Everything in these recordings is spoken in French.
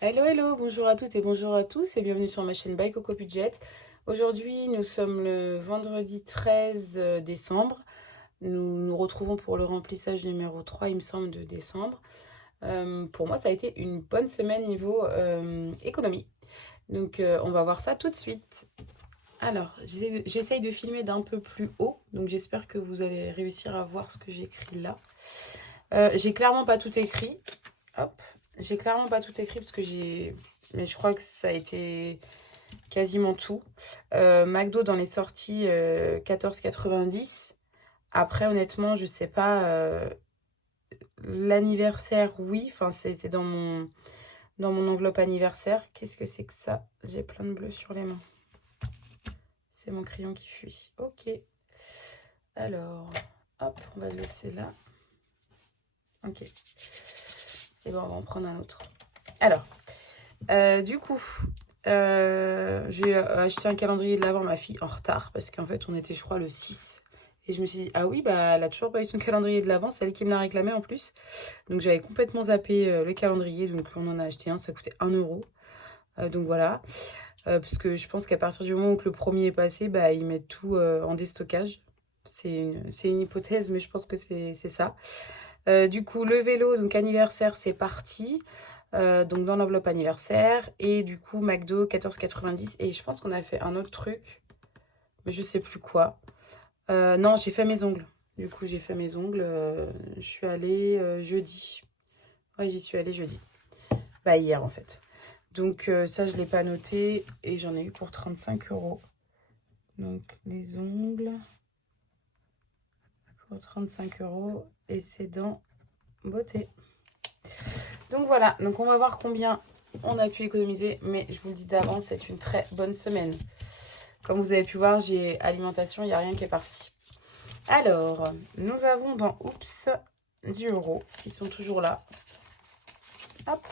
Hello, hello, bonjour à toutes et bonjour à tous et bienvenue sur ma chaîne By Coco Budget. Aujourd'hui, nous sommes le vendredi 13 décembre. Nous nous retrouvons pour le remplissage numéro 3, il me semble, de décembre. Pour moi, ça a été une bonne semaine niveau économie. Donc, on va voir ça tout de suite. Alors, j'essaye de filmer d'un peu plus haut, donc j'espère que vous allez réussir à voir ce que j'ai écrit là. J'ai clairement pas tout écrit. Hop. J'ai clairement pas tout écrit parce que mais je crois que ça a été quasiment tout. McDo dans les sorties 14,90. Après, honnêtement, je sais pas. L'anniversaire, oui. Enfin, c'est dans mon enveloppe anniversaire. Qu'est-ce que c'est que ça? J'ai plein de bleu sur les mains. C'est mon crayon qui fuit. Ok. Alors, hop, on va le laisser là. Ok. Et bon, on va en prendre un autre. Alors, du coup, j'ai acheté un calendrier de l'Avent à ma fille en retard parce qu'en fait, on était, je crois, le 6. Et je me suis dit, ah oui, bah, elle a toujours pas eu son calendrier de l'Avent, c'est elle qui me l'a réclamé en plus. Donc, j'avais complètement zappé le calendrier. Donc, on en a acheté un, ça coûtait 1 euro. Donc, voilà. Parce que je pense qu'à partir du moment où le premier est passé, bah, ils mettent tout en déstockage. C'est une hypothèse, mais je pense que c'est ça. Du coup, le vélo, donc anniversaire, c'est parti. Donc dans l'enveloppe anniversaire. Et du coup, McDo, 14,90. Et je pense qu'on a fait un autre truc, mais je sais plus quoi. Non, j'ai fait mes ongles. Du coup, j'ai fait mes ongles. Je suis allée jeudi. Ouais, j'y suis allée jeudi. Bah, hier, en fait. Donc, ça, je ne l'ai pas noté. Et j'en ai eu pour 35 euros. Donc, les ongles pour 35 euros. Et c'est dans beauté. Donc, voilà. Donc, on va voir combien on a pu économiser. Mais je vous le dis d'avance, c'est une très bonne semaine. Comme vous avez pu voir, j'ai alimentation, il n'y a rien qui est parti. Alors, nous avons dans Oups 10 euros qui sont toujours là. Hop.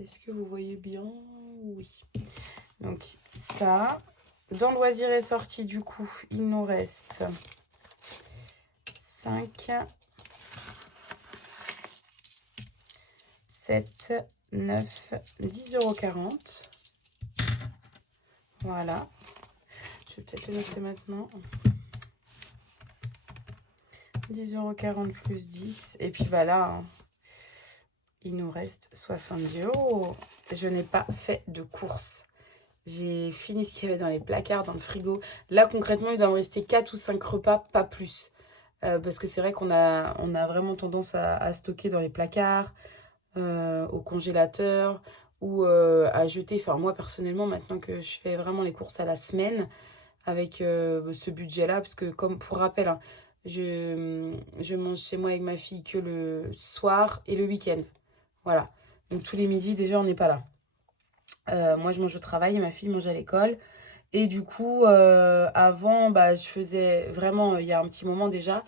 Est-ce que vous voyez bien? Oui. Donc, ça. Dans Loisirs et sorties, du coup, il nous reste 5, 7, 9, 10,40 €. Voilà. Je vais peut-être le noter maintenant. 10,40 € plus 10. Et puis voilà, hein, il nous reste 70 €. Je n'ai pas fait de courses. J'ai fini ce qu'il y avait dans les placards, dans le frigo. Là, concrètement, il doit me rester 4 ou 5 repas, pas plus. Parce que c'est vrai qu'on a vraiment tendance à stocker dans les placards, au congélateur ou à jeter. Enfin, moi, personnellement, maintenant que je fais vraiment les courses à la semaine avec ce budget-là, parce que comme pour rappel, hein, je mange chez moi avec ma fille que le soir et le week-end. Voilà. Donc tous les midis, déjà, on n'est pas là. Moi, je mange au travail et ma fille mange à l'école. Et du coup, avant, bah, je faisais vraiment, il y a un petit moment déjà,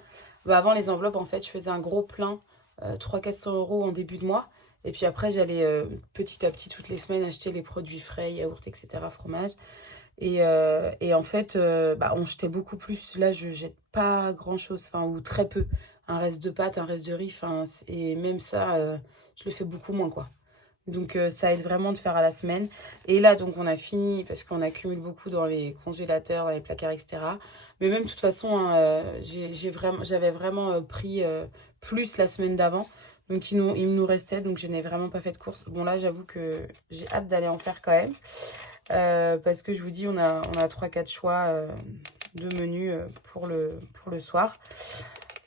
bah, avant les enveloppes, en fait, je faisais un gros plein, 300-400 € en début de mois. Et puis après, j'allais petit à petit, toutes les semaines, acheter les produits frais, yaourts, etc., fromage. Et en fait, bah, on jetait beaucoup plus. Là, je jette pas grand-chose, enfin, ou très peu. Un reste de pâtes, un reste de riz, enfin, et même ça, je le fais beaucoup moins, quoi. Donc ça aide vraiment de faire à la semaine. Et là, donc on a fini, parce qu'on accumule beaucoup dans les congélateurs, dans les placards, etc. Mais même de toute façon, hein, j'avais vraiment pris plus la semaine d'avant. Donc il nous restait, donc je n'ai vraiment pas fait de course. Bon là, j'avoue que j'ai hâte d'aller en faire quand même. Parce que je vous dis, on a 3-4 choix de menus pour le soir.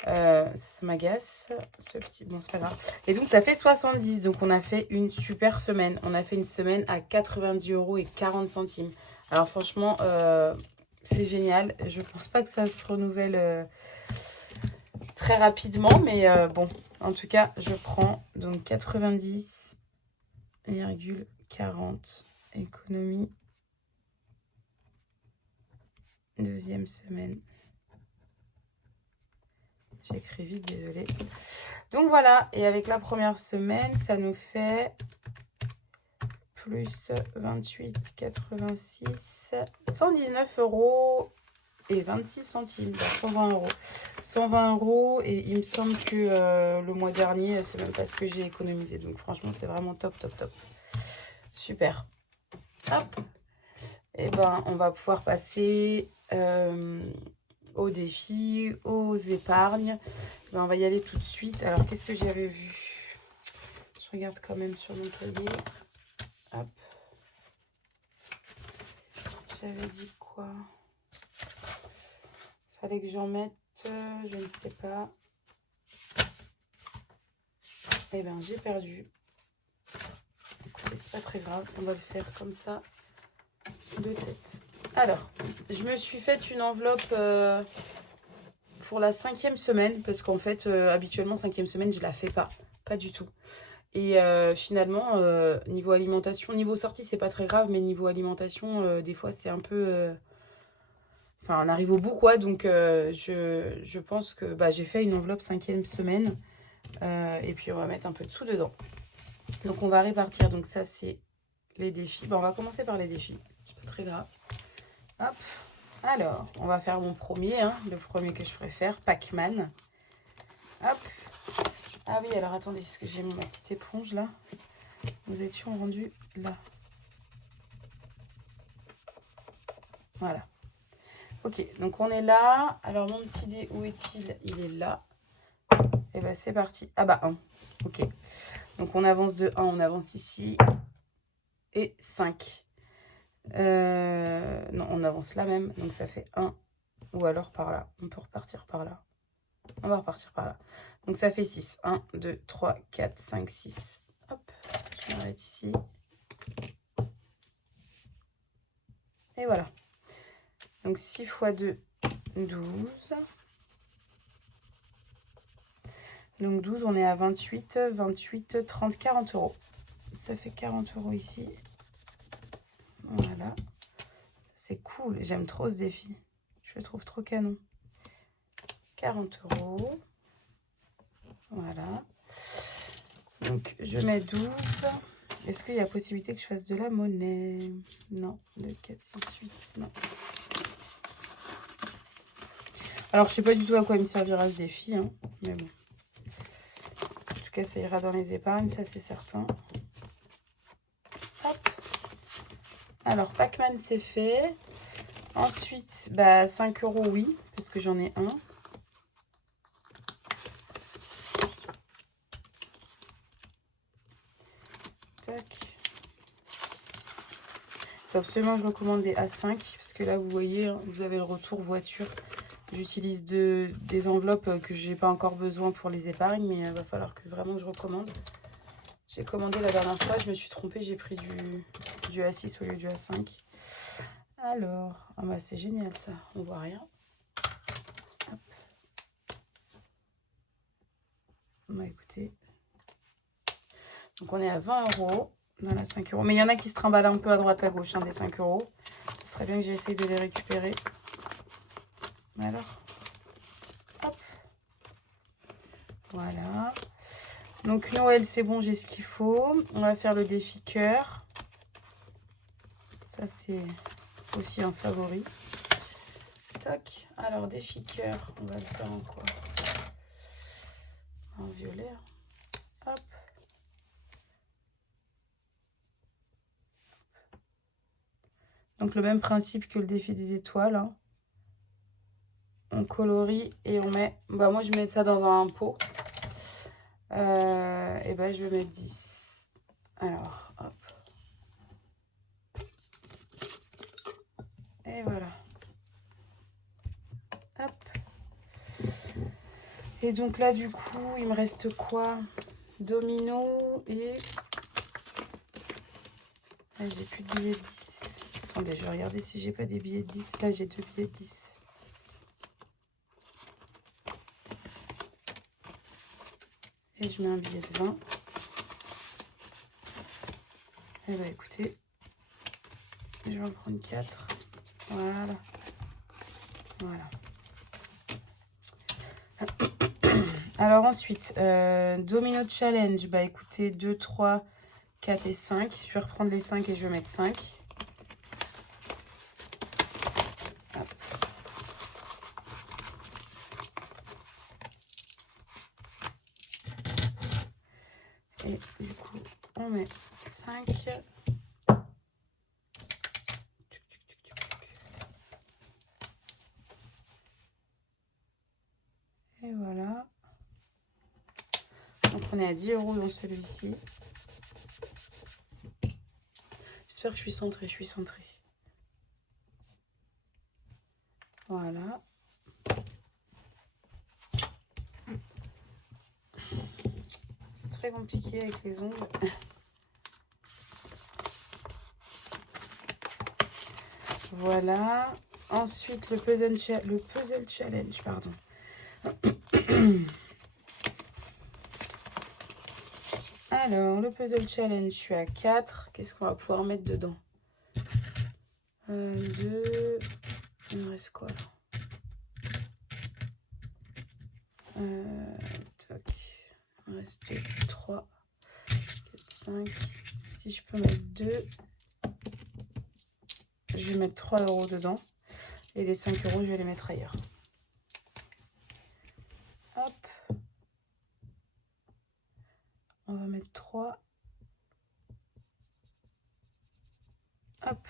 Ça m'agace, ce petit... Bon, c'est pas grave. Et donc, ça fait 70. Donc, on a fait une super semaine. On a fait une semaine à 90,40 €. Alors, franchement, c'est génial. Je pense pas que ça se renouvelle très rapidement. Mais bon, en tout cas, je prends donc 90,40 économie. Deuxième semaine. J'écris vite, désolée. Donc voilà, et avec la première semaine, ça nous fait plus 28,86, 119 € et 26 centimes. Bah, 120 euros. 120 euros. Et il me semble que le mois dernier, c'est même pas ce que j'ai économisé. Donc franchement, c'est vraiment top, top, top. Super. Hop. Et ben, on va pouvoir passer aux défis, aux épargnes. Ben, on va y aller tout de suite. Alors, qu'est-ce que j'avais vu? Je regarde quand même sur mon cahier. Hop. J'avais dit quoi? Fallait que j'en mette, je ne sais pas. Eh ben, j'ai perdu. Écoutez, c'est pas très grave. On va le faire comme ça, de tête. Alors, je me suis faite une enveloppe pour la 5e semaine. Parce qu'en fait, habituellement, 5e semaine, je la fais pas. Pas du tout. Et finalement, niveau alimentation, niveau sortie, c'est pas très grave. Mais niveau alimentation, des fois, c'est un peu... Enfin, on arrive au bout, quoi. Donc, je pense que bah, j'ai fait une enveloppe 5e semaine. Et puis, on va mettre un peu de sous dedans. Donc, on va répartir. Donc, ça, c'est les défis. Bon, on va commencer par les défis. C'est pas très grave. Hop. Alors, on va faire mon premier. Hein, le premier que je préfère. Pac-Man. Hop. Ah oui, alors, attendez. Est-ce que j'ai ma petite éponge, là? Nous étions rendus là. Voilà. Ok, donc on est là. Alors, mon petit dé, où est-il? Il est là. Et ben c'est parti. Ah bah 1. Ok. Donc, on avance de 1. On avance ici. Et 5. Non, on avance là même. Donc, ça fait 1. Ou alors par là. On peut repartir par là. On va repartir par là. Donc, ça fait 6. 1, 2, 3, 4, 5, 6. Hop. Je m'arrête ici. Et voilà. Donc, 6 x 2, 12. Donc, 12, on est à 28, 28, 30, 40 euros. Ça fait 40 euros ici. Voilà. C'est cool. J'aime trop ce défi. Je le trouve trop canon. 40 euros. Voilà. Donc, je mets 12. Est-ce qu'il y a possibilité que je fasse de la monnaie? Non. 2, 4, 6, 8. Non. Alors, je sais pas du tout à quoi il me servira ce défi. Hein, mais bon. En tout cas, ça ira dans les épargnes. Ça, c'est certain. Hop. Alors, Pac-Man, c'est fait. Ensuite, bah, 5 euros, oui. Parce que j'en ai un. Tac. Il faut absolument que je recommande des A5. Parce que là, vous voyez, vous avez le retour voiture. J'utilise des enveloppes que je n'ai pas encore besoin pour les épargnes. Mais il va falloir que vraiment je recommande. J'ai commandé la dernière fois. Je me suis trompée. J'ai pris du A6 au lieu du A5. Alors, ah bah c'est génial ça. On voit rien. Hop. Bah écoutez. Donc on est à 20 euros. Dans la 5 euros. Mais il y en a qui se trimballent un peu à droite à gauche, hein, des 5 euros. Ce serait bien que j'essaye de les récupérer. Alors, hop. Voilà. Donc Noël, c'est bon, j'ai ce qu'il faut. On va faire le défi cœur. Ça, c'est aussi un favori. Tac. Alors, défi cœur, on va le faire en quoi? En violet. Hop. Donc, le même principe que le défi des étoiles. Hein. On colorie et on met... Bah, moi, je mets ça dans un pot. Et ben, je vais mettre 10. Alors, hop. Et voilà. Hop. Et donc là, du coup, il me reste quoi? Domino et... Ah, j'ai plus de billets de 10. Attendez, je vais regarder si j'ai pas des billets de 10. Là, j'ai 2 billets de 10. Et je mets un billet de 20. Et bah écoutez, je vais en prendre 4. Voilà. Voilà. Alors ensuite, Domino Challenge. Bah écoutez, 2, 3, 4 et 5. Je vais reprendre les 5 et je vais mettre 5. Hop. Et du coup, on met 5. Et voilà. Donc on est à 10 € dans celui-ci. J'espère que je suis centrée, Voilà. C'est très compliqué avec les ongles. Voilà. Ensuite, le puzzle challenge, pardon. Alors, le puzzle challenge, je suis à 4. Qu'est-ce qu'on va pouvoir mettre dedans 2. Il me reste quoi tac. Il me reste 2, 3, 4, 5. Si je peux mettre 2, je vais mettre 3 € dedans. Et les 5 €, je vais les mettre ailleurs. Hop. On va mettre 3. Hop.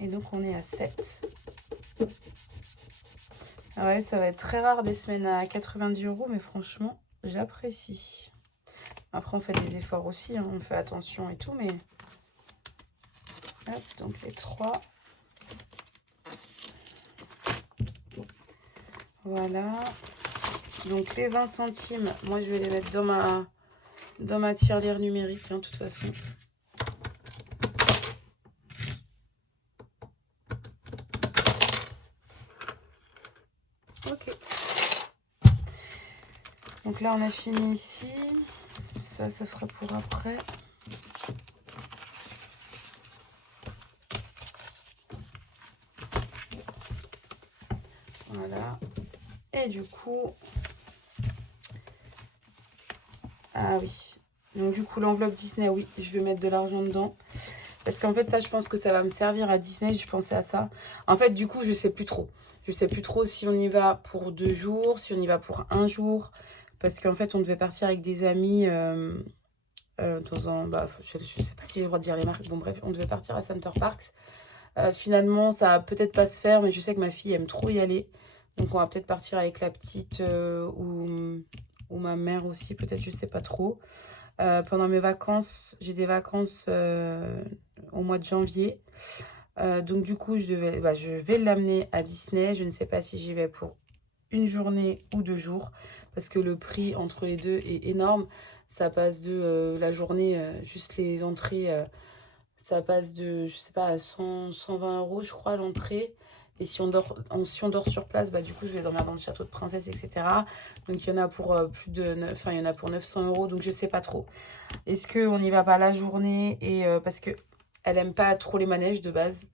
Et donc, on est à 7. Ah ouais, ça va être très rare des semaines à 90 €, mais franchement, j'apprécie. Après, on fait des efforts aussi, hein, on fait attention et tout, mais... Hop, donc les 3. Voilà. Donc les 20 centimes, moi je vais les mettre dans ma tirelire numérique, hein, de toute façon. Ok. Donc là, on a fini ici. Ça sera pour après. Voilà. Et du coup... Ah oui. Donc du coup, l'enveloppe Disney, oui, je vais mettre de l'argent dedans. Parce qu'en fait, ça, je pense que ça va me servir à Disney. Je pensais à ça. En fait, du coup, je sais plus trop. Je sais plus trop si on y va pour 2 jours, si on y va pour 1 jour. Parce qu'en fait, on devait partir avec des amis dans un... Bah, je sais pas si j'ai le droit de dire les marques. Bon, bref, on devait partir à Center Parcs. Finalement, ça va peut-être pas se faire, mais je sais que ma fille aime trop y aller. Donc, on va peut-être partir avec la petite ou ma mère aussi, peut-être, je sais pas trop. Pendant mes vacances, j'ai des vacances au mois de janvier. Donc, du coup, je vais l'amener à Disney. Je ne sais pas si j'y vais pour 1 journée ou 2 jours. Parce que le prix entre les deux est énorme. Ça passe de la journée, juste les entrées... ça passe de, je sais pas, à 120 € je crois, l'entrée. Et si on dort sur place, bah du coup, je vais dormir dans le château de princesse, etc. Donc, il y en a pour plus de... Enfin, il y en a pour 900 €. Donc, je sais pas trop. Est-ce qu'on n'y va pas la journée et parce que elle aime pas trop les manèges de base.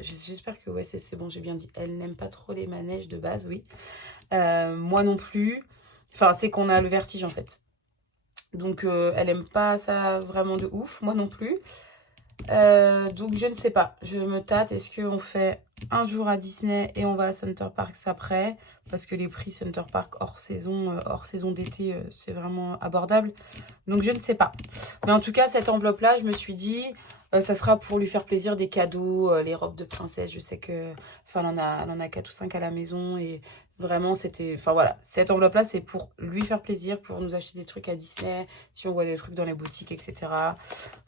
J'espère que, ouais, c'est bon, j'ai bien dit. Elle n'aime pas trop les manèges de base, oui. Moi non plus. Enfin, c'est qu'on a le vertige, en fait. Donc, elle aime pas ça vraiment de ouf. Moi non plus. Donc je ne sais pas, je me tâte. Est-ce qu'on fait 1 jour à Disney et on va à Center Parcs après? Parce que les prix Center Park hors saison d'été, c'est vraiment abordable. Donc je ne sais pas. Mais en tout cas, cette enveloppe-là, je me suis dit, ça sera pour lui faire plaisir, des cadeaux, les robes de princesse. Je sais que, enfin, elle en a 4 ou 5 à la maison et vraiment, c'était... Enfin voilà, cette enveloppe-là, c'est pour lui faire plaisir, pour nous acheter des trucs à Disney, si on voit des trucs dans les boutiques, etc. Enfin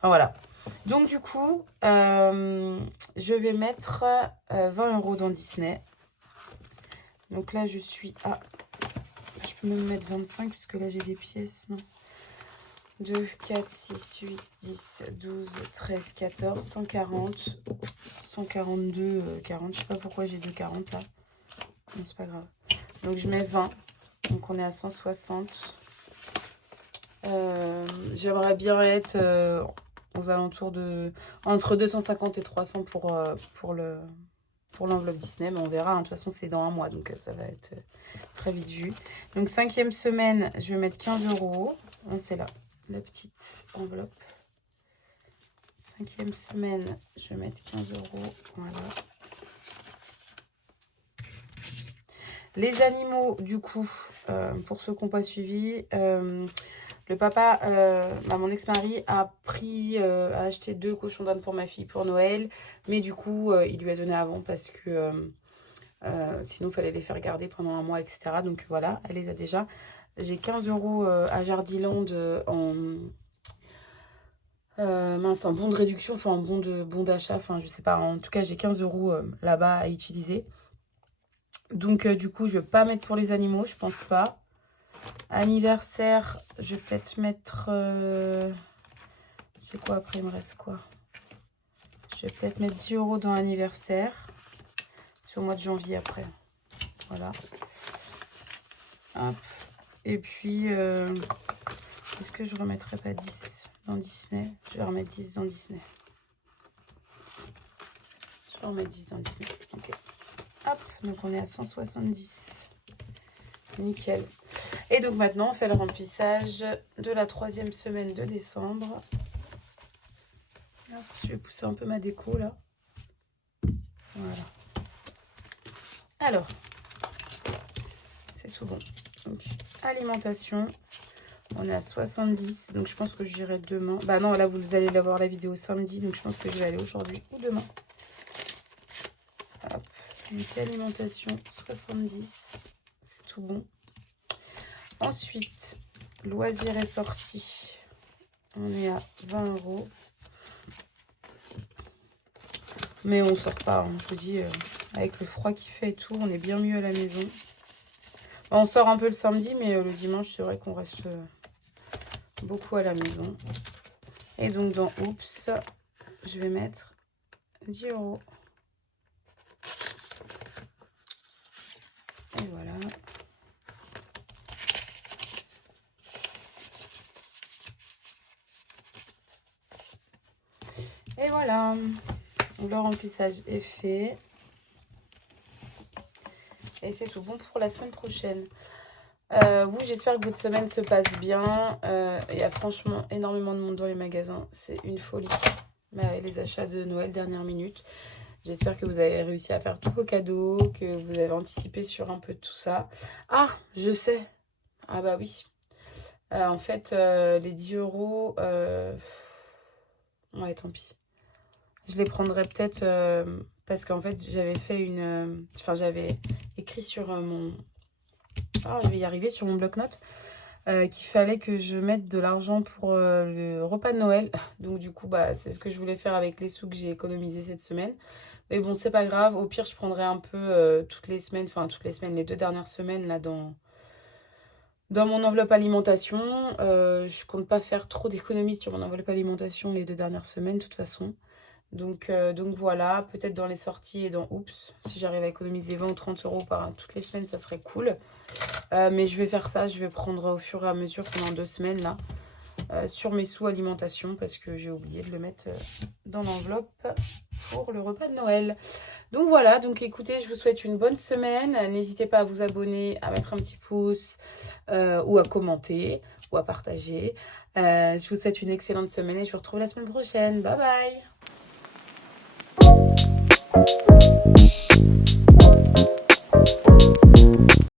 voilà. Donc du coup, je vais mettre 20 € dans Disney. Donc là, je suis à... Je peux même mettre 25 puisque là, j'ai des pièces. Non. 2, 4, 6, 8, 10, 12, 13, 14, 140, 142, 40. Je sais pas pourquoi j'ai 2,40 là. Mais c'est pas grave. Donc je mets 20. Donc on est à 160. J'aimerais bien être aux alentours de... Entre 250 et 300 pour l'enveloppe Disney. Mais on verra. Hein. De toute façon, c'est dans 1 mois. Donc ça va être très vite vu. Donc 5e semaine, je vais mettre 15 €. C'est là. La petite enveloppe. 5e semaine, je vais mettre 15 €. Voilà. Les animaux, du coup, pour ceux qui n'ont pas suivi, le papa, mon ex-mari a acheté 2 cochons d'Inde pour ma fille pour Noël. Mais du coup, il lui a donné avant parce que sinon, il fallait les faire garder pendant un mois, etc. Donc voilà, elle les a déjà. J'ai 15 € à Jardiland en bon de réduction, enfin en bon d'achat, enfin je sais pas. En tout cas, j'ai 15 € là-bas à utiliser. Donc du coup, je vais pas mettre pour les animaux, je pense pas. Anniversaire, je vais peut-être mettre... c'est quoi après, il me reste quoi? Je vais peut-être mettre 10 € dans l'anniversaire. C'est au mois de janvier après. Voilà. Hop. Et puis, est-ce que je remettrai pas 10 dans Disney? Je vais remettre 10 dans Disney. Je vais remettre 10 dans Disney. Ok. Hop. Donc, on est à 170. Nickel. Et donc, maintenant, on fait le remplissage de la 3e semaine de décembre. Alors, je vais pousser un peu ma déco, là. Voilà. Alors, c'est tout bon. Donc, alimentation. On est à 70. Donc, je pense que j'irai demain. Bah non, là, vous allez voir la vidéo samedi. Donc, je pense que je vais aller aujourd'hui ou demain. Hop. Donc, alimentation, 70. C'est tout bon. Ensuite, loisirs et sorties. On est à 20 €. Mais on sort pas, hein, je vous dis, avec le froid qu'il fait et tout, on est bien mieux à la maison. On sort un peu le samedi, mais le dimanche, c'est vrai qu'on reste beaucoup à la maison. Et donc, dans Oups, je vais mettre 10 €. Et voilà. Et voilà. Le remplissage est fait. Et c'est tout bon pour la semaine prochaine. Vous, j'espère que votre semaine se passe bien. Il y a franchement énormément de monde dans les magasins. C'est une folie. Les achats de Noël dernière minute. J'espère que vous avez réussi à faire tous vos cadeaux, que vous avez anticipé sur un peu tout ça. Ah, je sais. Ah bah oui. En fait, les 10 €... ouais, tant pis. Je les prendrai peut-être parce qu'en fait, j'avais fait une... Enfin, j'avais écrit sur mon... Ah, je vais y arriver, sur mon bloc-notes. Qu'il fallait que je mette de l'argent pour le repas de Noël. Donc du coup, bah, c'est ce que je voulais faire avec les sous que j'ai économisés cette semaine. Mais bon, c'est pas grave. Au pire, je prendrai un peu toutes les semaines, les 2 dernières semaines, là, dans mon enveloppe alimentation. Je compte pas faire trop d'économies sur mon enveloppe alimentation les 2 dernières semaines, de toute façon. Donc voilà, peut-être dans les sorties et dans Oups, si j'arrive à économiser 20 ou 30 € toutes les semaines, ça serait cool. Mais je vais faire ça, je vais prendre au fur et à mesure pendant 2 semaines là, sur mes sous alimentation, parce que j'ai oublié de le mettre dans l'enveloppe pour le repas de Noël. Donc voilà, donc écoutez, je vous souhaite une bonne semaine. N'hésitez pas à vous abonner, à mettre un petit pouce ou à commenter ou à partager. Je vous souhaite une excellente semaine et je vous retrouve la semaine prochaine. Bye bye.